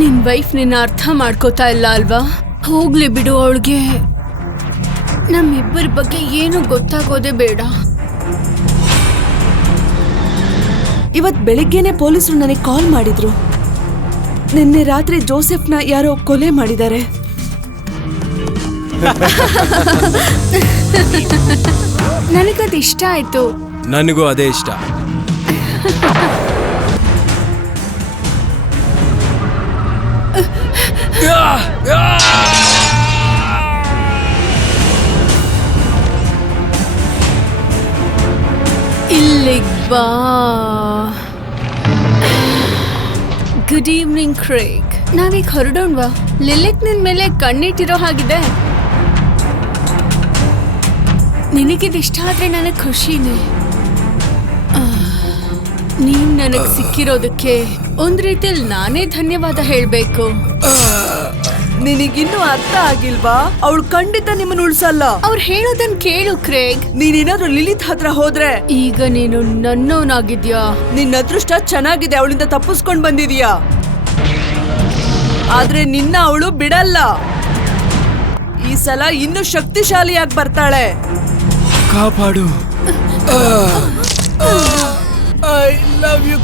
ನಿನ್ ವೈಫ್ ನಿನ್ನ ಅರ್ಥ ಮಾಡ್ಕೋತಾ ಇಲ್ಲ ಅಲ್ವಾ? ಹೋಗ್ಲಿ ಬಿಡು, ಅವಳಿಗೆ ನಮ್ಮಿಬ್ಬರ ಬಗ್ಗೆ ಏನು ಗೊತ್ತಾಗೋದೇ ಬೇಡ. ಇವತ್ ಬೆಳಿಗ್ಗೆನೆ ಪೊಲೀಸರು ನನಗೆ ಕಾಲ್ ಮಾಡಿದ್ರು. ನಿನ್ನೆ ರಾತ್ರಿ ಜೋಸೆಫ್ನ ಯಾರೋ ಕೊಲೆ ಮಾಡಿದ್ದಾರೆ. ನನಗದು ಇಷ್ಟ ಆಯ್ತು. ನನಗೂ ಅದೇ ಇಷ್ಟ. ಇಲ್ಲಿಗ್ ಬಾ. Good evening Craig. ನಾವೀಗ ಹೊರಡೋಣ್ವಾ? ಲಿಲಿತ್ ನಿನ್ ಮೇಲೆ ಕಣ್ಣಿಟ್ಟಿರೋ ಹಾಗಿದೆ. ನಿನಗಿದಿಷ್ಟ ಆದ್ರೆ ನನಗ್ ಖುಷಿನೇ. ನೀನ್ ನನಗ್ ಸಿಕ್ಕಿರೋದಕ್ಕೆ ಒಂದ್ ರೀತಿಯಲ್ಲಿ ನಾನೇ ಧನ್ಯವಾದ ಹೇಳ್ಬೇಕು. ನಿನಗಿನ್ನೂ ಅರ್ಥ ಆಗಿಲ್ವಾ? ಅವಳು ಖಂಡಿತ ನಿಮ್ಮನ್ನ ಉಳ್ಸಲ್ಲ. ಅವ್ರು ಹೇಳೋದನ್ ಕೇಳು ಕ್ರೇಗ್. ನೀನೇನಾದ್ರೂ ಲಿಲಿತ್ ಹತ್ರ ಹೋದ್ರೆ ಈಗ ನೀನು ನನ್ನವನಾಗಿದ್ಯಾ. ನಿನ್ನ ಅದೃಷ್ಟ ಚೆನ್ನಾಗಿದೆ, ಅವಳಿಂದ ತಪ್ಪಿಸ್ಕೊಂಡ್ ಬಂದಿದೀಯಾ. ಆದ್ರೆ ನಿನ್ನ ಅವಳು ಬಿಡಲ್ಲ. ಈ ಸಲ ಇನ್ನೂ ಶಕ್ತಿಶಾಲಿಯಾಗಿ ಬರ್ತಾಳೆ. ಕಾಪಾಡು. I love you